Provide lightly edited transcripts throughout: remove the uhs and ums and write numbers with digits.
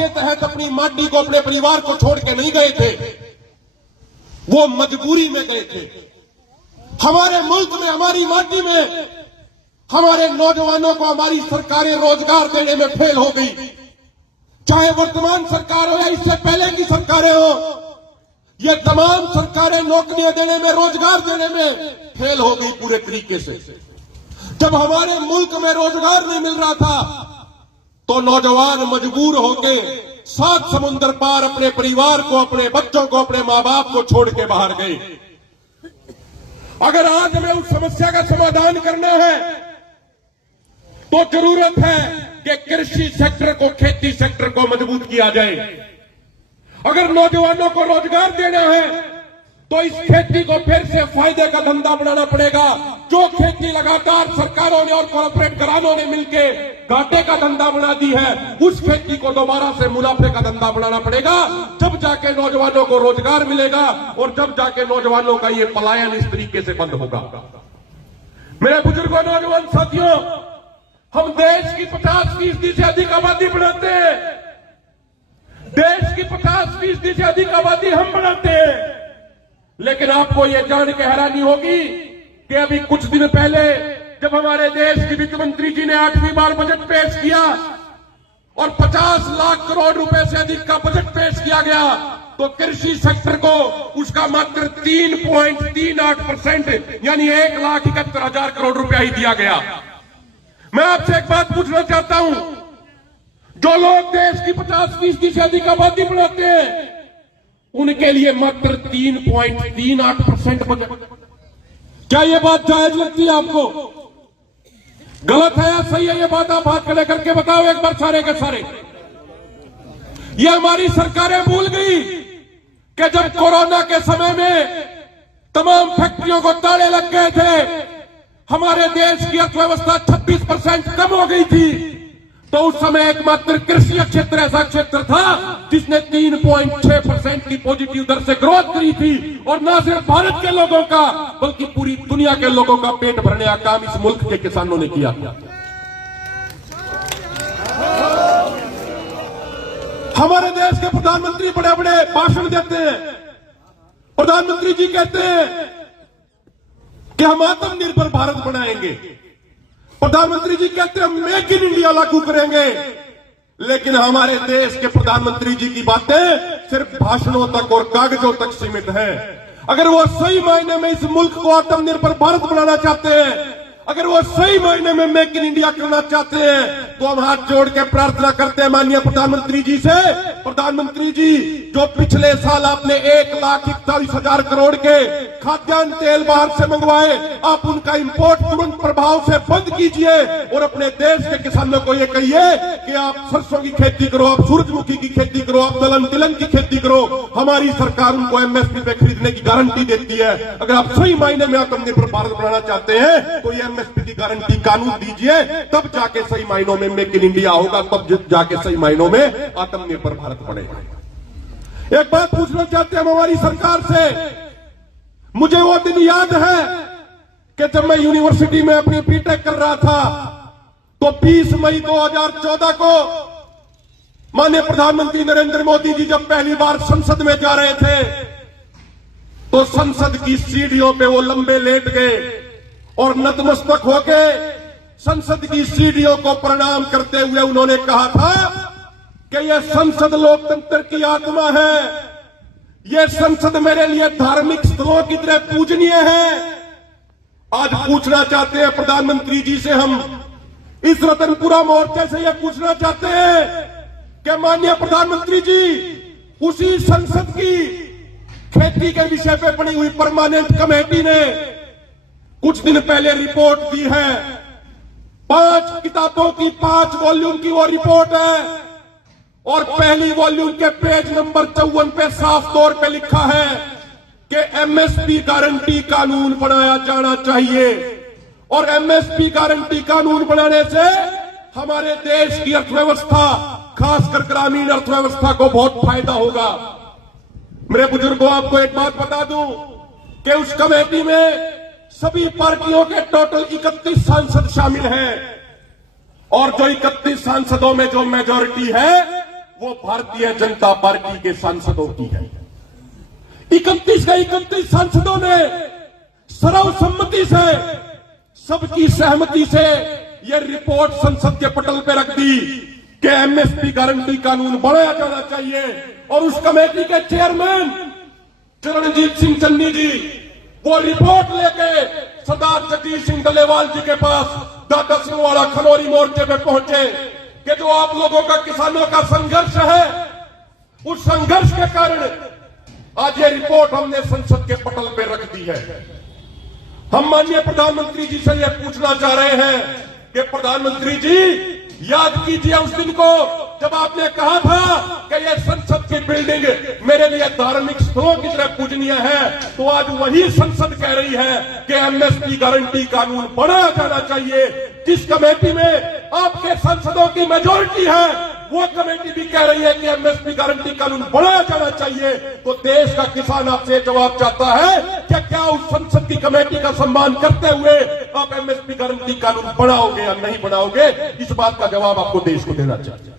के तहत अपनी माटी को, अपने परिवार को छोड़ के नहीं गए थे, वो मजबूरी में गए थे। हमारे मुल्क में, हमारी माटी में हमारे नौजवानों को हमारी सरकारें रोजगार देने में फेल हो गई। चाहे वर्तमान सरकार हो या इससे पहले की सरकारें हो, ये तमाम सरकारें नौकरियां देने में, रोजगार देने में फेल हो गई पूरे तरीके से। जब हमारे मुल्क में रोजगार नहीं मिल रहा था तो नौजवान मजबूर होके 7 समुंदर पार अपने परिवार को, अपने बच्चों को, अपने मां बाप को छोड़ के बाहर गए। अगर आज हमें उस समस्या का समाधान करना है तो जरूरत है कि कृषि सेक्टर को, खेती सेक्टर को मजबूत किया जाए। अगर नौजवानों को रोजगार देना है तो इस खेती को फिर से फायदे का धंधा बनाना पड़ेगा। जो खेती लगातार सरकारों ने और कॉर्पोरेट घरानों ने मिलकर घाटे का धंधा बना दी है, उस खेती को दोबारा से मुनाफे का धंधा बनाना पड़ेगा। जब जाके नौजवानों को रोजगार मिलेगा और जब जाके नौजवानों का ये पलायन इस तरीके से बंद होगा। मेरे बुजुर्गों, नौजवान साथियों, हम देश की 50% से अधिक आबादी बनाते हैं। देश की 50% से अधिक आबादी हम बनाते हैं। लेकिन आपको यह जान के हैरानी होगी कि अभी कुछ दिन पहले जब हमारे देश की वित्त मंत्री जी ने 8वीं बार बजट पेश किया और 50 लाख करोड़ रुपए से अधिक का बजट पेश किया गया, तो कृषि सेक्टर को उसका मात्र 3.38% यानी 1,71,000 करोड़ रुपया ही दिया गया। मैं आपसे एक बात पूछना चाहता हूं, जो लोग देश की 50% से अधिक आबादी बनाते हैं उनके लिए मात्र 3.38% बजट। क्या ये बात जायज लगती है आपको? गलत है या सही है? ये बात आप हाथ खड़े करके बताओ एक बार सारे के सारे। ये हमारी सरकारें भूल गई कि जब कोरोना के समय में तमाम फैक्ट्रियों को ताले लग गए थे, हमारे देश की अर्थव्यवस्था 26% कम हो गई थी, तो उस समय एकमात्र कृषि क्षेत्र ऐसा क्षेत्र था जिसने 3.6% की पॉजिटिव दर से ग्रोथ करी थी। और न सिर्फ भारत के लोगों का बल्कि पूरी दुनिया के लोगों का पेट भरने का काम इस मुल्क के किसानों ने किया। हमारे देश के प्रधानमंत्री बड़े बड़े भाषण देते हैं। प्रधानमंत्री जी कहते हैं कि हम आत्मनिर्भर भारत बनाएंगे। प्रधानमंत्री जी कहते हैं हम मेक इन इंडिया लागू करेंगे। लेकिन हमारे देश के प्रधानमंत्री जी की बातें सिर्फ भाषणों तक और कागजों तक सीमित है। अगर वो सही मायने में इस मुल्क को आत्मनिर्भर भारत बनाना चाहते हैं, अगर वो सही मायने में मेक इन इंडिया करना चाहते हैं, तो हम हाथ जोड़ के प्रार्थना करते हैं माननीय प्रधानमंत्री जी से, प्रधानमंत्री जी जो पिछले साल आपने 1,41,000 करोड़ के खाद्यान्न तेल बाहर से मंगवाए, आप उनका इंपोर्ट तुरंत प्रभाव से बंद कीजिए और अपने देश के किसानों को ये कहिए कि आप सरसों की खेती करो, आप सूरजमुखी की खेती करो, आप दलहन तिलहन की खेती करो। हमारी सरकार उनको एमएसपी पे खरीदने की गारंटी देती है। अगर आप सही मायने में आत्मनिर्भर भारत बनाना चाहते हैं तो ये एमएसपी की गारंटी कानून दीजिए, तब जाके सही मायनों में मेक इन इंडिया होगा, तब जाके सही मायनों में आत्मनिर्भर भारत बनेगा। एक बात पूछना चाहते हैं हम हमारी सरकार से। मुझे वो दिन याद है कि जब मैं यूनिवर्सिटी में अपनी बीटेक कर रहा था तो 20 मई 2014 को माननीय प्रधानमंत्री नरेंद्र मोदी जी जब पहली बार संसद में जा रहे थे तो संसद की सीढ़ियों पे वो लंबे लेट गए और नतमस्तक होके संसद की सीढ़ियों को प्रणाम करते हुए उन्होंने कहा था कि यह संसद लोकतंत्र की आत्मा है, यह संसद मेरे लिए धार्मिक स्थलों की तरह पूजनीय है। आज पूछना चाहते हैं प्रधानमंत्री जी से, हम इस रतनपुरा मोर्चे से यह पूछना चाहते हैं कि माननीय प्रधानमंत्री जी, उसी संसद की खेती के विषय पे बनी हुई परमानेंट कमेटी ने कुछ दिन पहले रिपोर्ट दी है। 5 किताबों की 5 वॉल्यूम की वो रिपोर्ट है और पहली वॉल्यूम के पेज नंबर 54 पे साफ तौर पे लिखा है कि एमएसपी गारंटी कानून बनाया जाना चाहिए और एमएसपी गारंटी कानून बनाने से हमारे देश की अर्थव्यवस्था, खासकर ग्रामीण अर्थव्यवस्था को बहुत फायदा होगा। मेरे बुजुर्गों, आपको एक बात बता दूं कि उस कमेटी में सभी पार्टियों के टोटल 31 सांसद शामिल हैं और जो 31 सांसदों में जो मेजॉरिटी है वो भारतीय जनता पार्टी के सांसदों की है। 31 के 31 सांसदों ने सर्वसम्मति से, सबकी सहमति से यह रिपोर्ट संसद के पटल पर रख दी कि एमएसपी गारंटी कानून बढ़ाया जाना चाहिए। और उस कमेटी के चेयरमैन चरणजीत सिंह चन्नी जी वो रिपोर्ट लेके सरदार जगदीश सिंह डलेवाल जी के पास दादा सिंहवाड़ा खनौरी मोर्चे पे पहुंचे कि जो आप लोगों का किसानों का संघर्ष है, उस संघर्ष के कारण आज ये रिपोर्ट हमने संसद के पटल पे रख दी है। हम माननीय प्रधानमंत्री जी से यह पूछना चाह रहे हैं कि प्रधानमंत्री जी याद कीजिए उस दिन को जब आपने कहा था कि यह संसद की बिल्डिंग मेरे लिए धार्मिक स्थलों की तरह पूजनीय है, तो आज वही संसद कह रही है कि एमएसपी गारंटी कानून बढ़ाया जाना चाहिए। जिस कमेटी में आपके सांसदों की मेजोरिटी है, वो कमेटी भी कह रही है कि एमएसपी गारंटी कानून बढ़ाया जाना चाहिए। तो देश का किसान आपसे जवाब चाहता है कि क्या उस संसद की कमेटी का सम्मान करते हुए आप एमएसपी गारंटी कानून बढ़ाओगे या नहीं बढ़ाओगे? इस बात का जवाब आपको देश को देना चाहिए।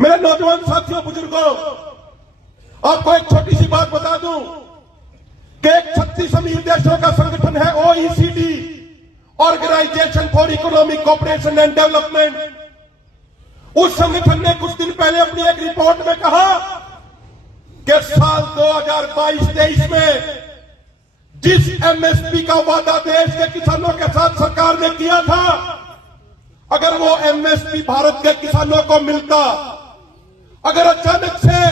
मेरे नौजवान साथियों, बुजुर्गों, आपको एक छोटी सी बात बता दूं कि एक 36 अमीर देशों का संगठन है OECD, organisation for economic cooperation and development. उस संगठन ने कुछ दिन पहले अपनी एक रिपोर्ट में कहा कि साल 2022-23 में जिस एमएसपी का वादा देश के किसानों के साथ सरकार ने किया था, अगर वो एमएसपी भारत के किसानों को मिलता, अगर अचानक से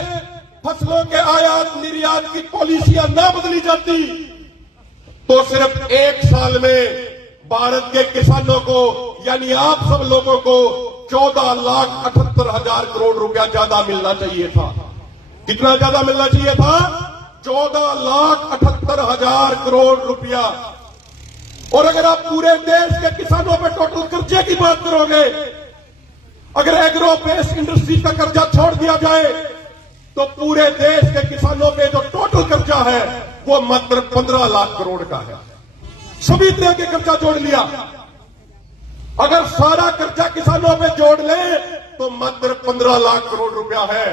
फसलों के आयात निर्यात की पॉलिसियां ना बदली जाती, तो सिर्फ एक साल में भारत के किसानों को यानी आप सब लोगों को 14,78,000 करोड़ रुपया ज्यादा मिलना चाहिए था। कितना ज्यादा मिलना चाहिए था? 14,78,000 करोड़ रुपया। और अगर आप पूरे देश के किसानों पे टोटल कर्जे की बात करोगे, अगर एग्रो बेस्ड इंडस्ट्री का कर्जा छोड़ दिया जाए, तो पूरे देश के किसानों पे जो टोटल कर्जा है वो मात्र 15 लाख करोड़ का है। सभी तरह के कर्जा जोड़ लिया, अगर सारा कर्जा किसानों पे जोड़ ले तो मात्र 15 लाख करोड़ रुपया है।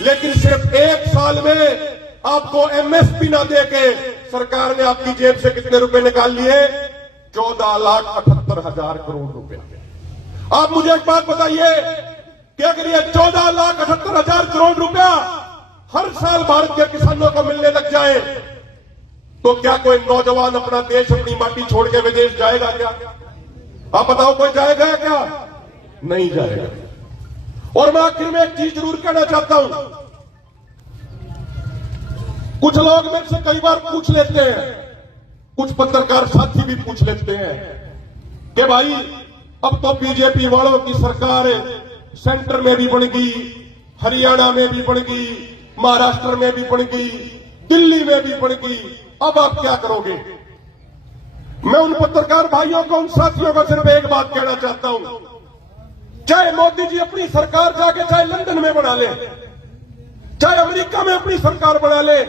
लेकिन सिर्फ एक साल में आपको एमएसपी ना देके सरकार ने आपकी जेब से कितने रुपए निकाल लिए? 14,78,000 करोड़ रुपया। आप मुझे एक बात बताइए कि अगर ये 14,78,000 करोड़ रुपया हर साल भारत के किसानों को मिलने लग जाए, तो क्या कोई नौजवान अपना देश, अपनी माटी छोड़ के विदेश जाएगा क्या? आप बताओ, कोई जाएगा क्या? नहीं जाएगा। और मैं आखिर में एक चीज जरूर कहना चाहता हूं। कुछ लोग मेरे से कई बार पूछ लेते हैं, कुछ पत्रकार साथी भी पूछ लेते हैं कि भाई अब तो बीजेपी वालों की सरकार सेंटर में भी बन गई, हरियाणा में भी बन गई, महाराष्ट्र में भी बन गई, दिल्ली में भी बन गई, अब आप क्या करोगे? मैं उन पत्रकार भाइयों को, उन साथियों को सिर्फ एक बात कहना चाहता हूं, चाहे मोदी जी अपनी सरकार जाके चाहे लंदन में बना ले, चाहे अमेरिका में अपनी सरकार बना ले,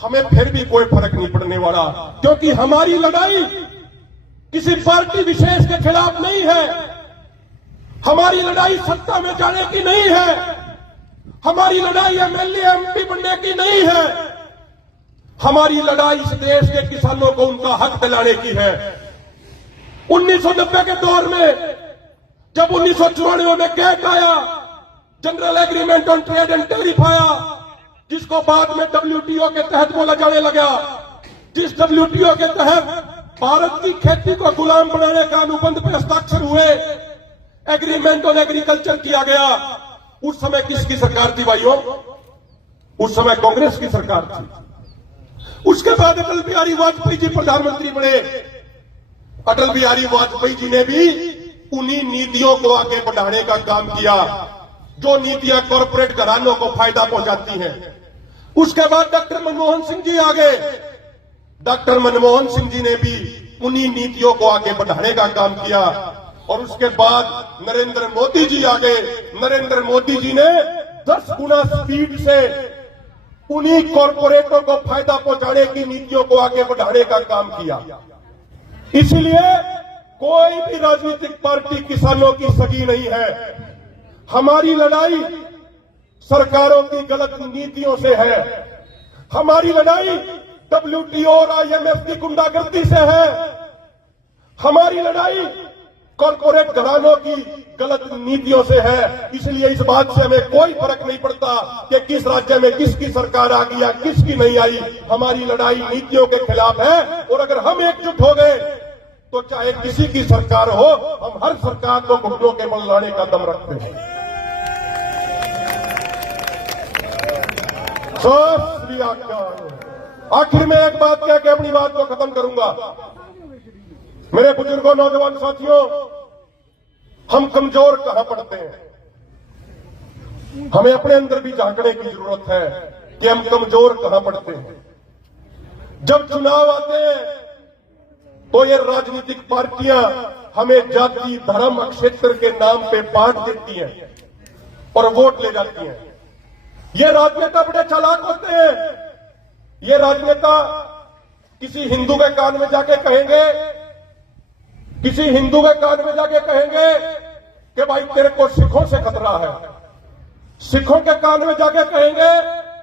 हमें फिर भी कोई फर्क नहीं पड़ने वाला, क्योंकि हमारी लड़ाई किसी पार्टी विशेष के खिलाफ नहीं है। हमारी लड़ाई सत्ता में जाने की नहीं है, हमारी लड़ाई एमएलए एमपी बनने की नहीं है, हमारी लड़ाई इस देश के किसानों को उनका हक दिलाने की है। 1990 के दौर में जब 1994 में कैग आया, general agreement on trade and tariff आया, जिसको बाद में डब्ल्यूटीओ के तहत बोला जाने लगा, जिस डब्ल्यूटीओ के तहत भारत की खेती को गुलाम बनाने का अनुबंध पर हस्ताक्षर हुए, एग्रीमेंट ऑन एग्रीकल्चर किया गया। उस समय किसकी सरकार थी भाइयों? उस समय कांग्रेस की सरकार थी। उसके बाद अटल बिहारी वाजपेयी जी प्रधानमंत्री बने। अटल बिहारी वाजपेयी जी ने भी उन्हीं नीतियों को आगे बढ़ाने का काम किया जो नीतियां कॉर्पोरेट घरानों को फायदा पहुंचाती हैं। उसके बाद डॉक्टर मनमोहन सिंह जी आ गए। डॉक्टर मनमोहन सिंह जी ने भी उन्हीं नीतियों को आगे बढ़ाने का काम किया। और उसके बाद नरेंद्र मोदी जी आ गए। नरेंद्र मोदी जी ने 10 गुना स्पीड से उन्हीं कॉर्पोरेटों को फायदा पहुंचाने की नीतियों को आगे बढ़ाने का काम किया। इसलिए कोई भी राजनीतिक पार्टी किसानों की सगी नहीं है। हमारी लड़ाई सरकारों की गलत नीतियों से है। हमारी लड़ाई WTO और IMF की गुंडागर्दी से है। हमारी लड़ाई कॉर्पोरेट घरानों की गलत नीतियों से है। इसलिए इस बात से हमें कोई फर्क नहीं पड़ता कि किस राज्य में किसकी सरकार आ गई या किसकी नहीं आई। हमारी लड़ाई नीतियों के खिलाफ है और अगर हम एकजुट हो गए तो चाहे किसी की सरकार हो, हम हर सरकार को घुटनों के बल लाने का दम रखते हैं। आखिर में एक बात कह के अपनी बात को खत्म करूंगा। मेरे बुजुर्गों, नौजवान साथियों, हम कमजोर कहां पड़ते हैं? हमें अपने अंदर भी झांकने की जरूरत है कि हम कमजोर कहां पड़ते हैं। जब चुनाव आते हैं तो ये राजनीतिक पार्टियां हमें जाति, धर्म, क्षेत्र के नाम पे बांट देती हैं और वोट ले जाती हैं। ये राजनेता बड़े चालाक होते हैं। ये राजनेता किसी हिंदू के कान में जाके कहेंगे, किसी हिंदू के कान में जाके कहेंगे कि भाई तेरे को सिखों से खतरा है। सिखों के कान में जाके कहेंगे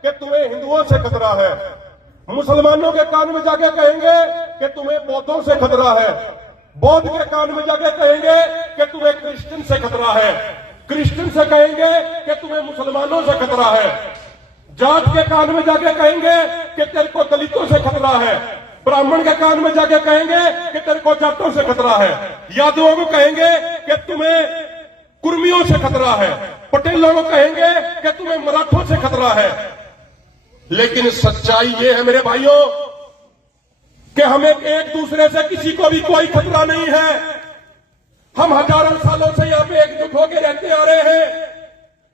कि तुम्हें हिंदुओं से खतरा है। मुसलमानों के कान में जाके कहेंगे कि तुम्हें बौद्धों से खतरा है। बौद्ध के कान में जाके कहेंगे कि तुम्हें क्रिश्चियन से खतरा है। क्रिश्चियन से कहेंगे कि तुम्हें मुसलमानों से खतरा है। जाट के कान में जाके कहेंगे कि तेरे को दलितों से खतरा है। ब्राह्मण के कान में जाके कहेंगे कि तेरे को जाटों से खतरा है। यादवों को कहेंगे कि तुम्हें कुर्मियों से खतरा है। पटेलों को कहेंगे कि तुम्हें मराठों से खतरा है। लेकिन सच्चाई ये है मेरे भाइयों कि हमें एक दूसरे से किसी को भी कोई खतरा नहीं है। हम हजारों सालों से यहाँ पे एकजुट होकर रहते आ रहे हैं।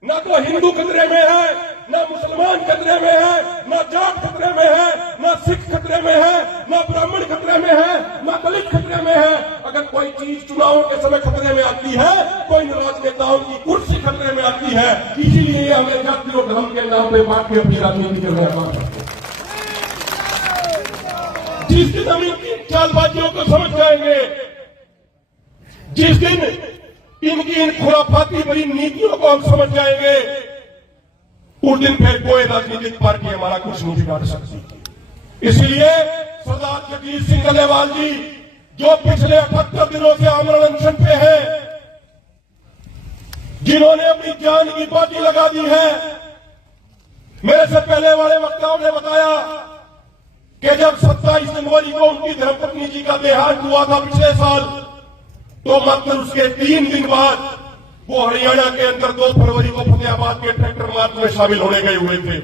ना तो हिंदू खतरे में है, ना मुसलमान खतरे में है, ना जाट खतरे में है, ना सिख खतरे में है, ना ब्राह्मण खतरे में है, ना दलित खतरे में है। अगर कोई चीज चुनावों के समय खतरे में आती है, कोई राजनेताओं की कुर्सी खतरे में आती है। इसीलिए हमें जाति और धर्म के नाम पे बांट के अपनी राजनीति करने का। जिस दिन हम इनकी चालबाजियों को समझ जाएंगे, जिस दिन इनकी इन खुराफाती भरी नीतियों को हम समझ जाएंगे, उस दिन फिर कोई राजनीतिक पार्टी हमारा कुछ नहीं बिगाड़ सकती। इसलिए सरदार जगजीत सिंह डल्लेवाल जी जो पिछले 78 दिनों से आमरण अनशन पे हैं, जिन्होंने अपनी जान की बाजी लगा दी है। मेरे से पहले वाले वक्ताओं ने बताया कि जब 27 जनवरी को उनकी धर्मपत्नी जी का देहांत हुआ था पिछले साल, तो मात्र उसके 3 दिन बाद वो हरियाणा के अंदर 2 फरवरी को फतेहाबाद के ट्रैक्टर मार्च में शामिल होने गए हुए थे।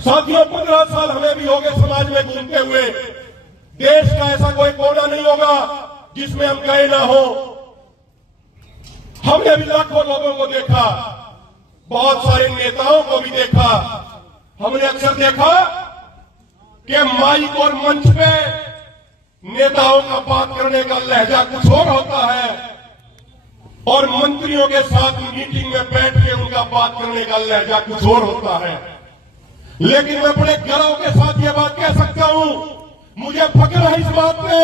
साथियों, 15 साल हमें भी हो गए समाज में घूमते हुए। देश का ऐसा कोई कोना नहीं होगा जिसमें हम गए ना हो। हमने भी लाखों लोगों को देखा, बहुत सारे नेताओं को भी देखा। हमने अक्सर देखा कि माइक और मंच पे नेताओं का बात करने का लहजा कुछ और होता है और मंत्रियों के साथ मीटिंग में बैठ के उनका बात करने का लहजा कुछ और होता है। लेकिन मैं बड़े गर्व के साथ ये बात कह सकता हूं, मुझे फक्र है इस बात पे,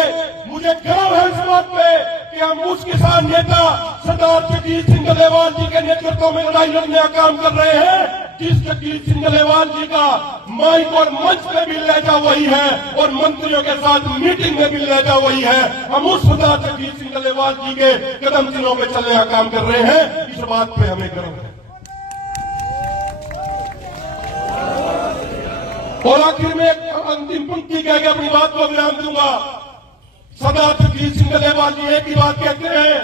मुझे गर्व है इस बात पे कि हम उस किसान नेता सरदार जगजीत सिंह डल्लेवाल जी के नेतृत्व में लड़ाई लड़ने का काम कर रहे हैं। जिस जगजीत सिंह डल्लेवाल जी का माइक और मंच में भी लहजा वही है और मंत्रियों के साथ मीटिंग में भी लहजा वही है। हम उस सरदार जगजीत सिंह डल्लेवाल जी के कदम चिन्हों में चलने का काम कर रहे हैं। इस बात पे हमें गर्व है। और आखिर में एक अंतिम पंक्ति कह के अपनी बात को विराम दूंगा। सरदार जगजीत सिंह डल्लेवाल जी एक ही बात कहते हैं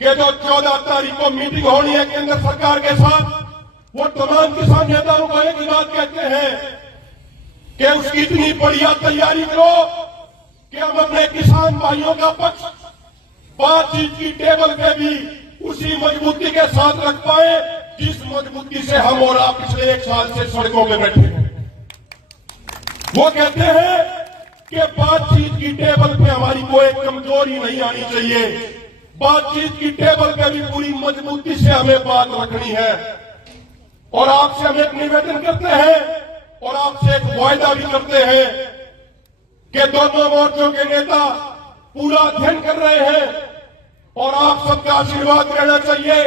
कि जो 14 तारीख को मीटिंग होनी है केंद्र सरकार के साथ, वो तमाम किसान नेताओं को एक ही बात कहते हैं कि उसकी इतनी बढ़िया तैयारी करो कि हम अपने किसान भाइयों का पक्ष बातचीत की टेबल पे भी उसी मजबूती के साथ रख पाए जिस मजबूती से हम और आप पिछले 1 साल से सड़कों में बैठे हैं। वो कहते हैं कि बातचीत की टेबल पे हमारी कोई कमजोरी नहीं आनी चाहिए। बातचीत की टेबल पे भी पूरी मजबूती से हमें बात रखनी है। और आपसे हम एक निवेदन करते हैं और आपसे एक वायदा भी करते हैं कि दोनों मोर्चों के नेता पूरा अध्ययन कर रहे हैं और आप सबका आशीर्वाद रहना चाहिए,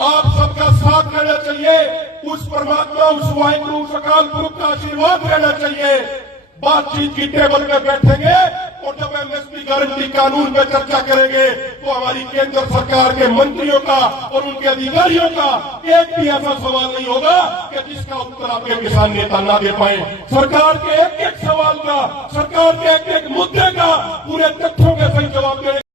आप सबका साथ रहना चाहिए, उस परमात्मा, उस वाहिगुरु, उस अकाल पुरुष का आशीर्वाद रहना चाहिए। बातचीत की टेबल पे बैठेंगे और जब एमएसपी गारंटी कानून पे चर्चा करेंगे तो हमारी केंद्र सरकार के मंत्रियों का और उनके अधिकारियों का एक भी ऐसा सवाल नहीं होगा कि जिसका उत्तर आपके किसान नेता ना दे पाए। सरकार के एक एक सवाल का, सरकार के एक एक मुद्दे का पूरे तथ्यों के सही जवाब देने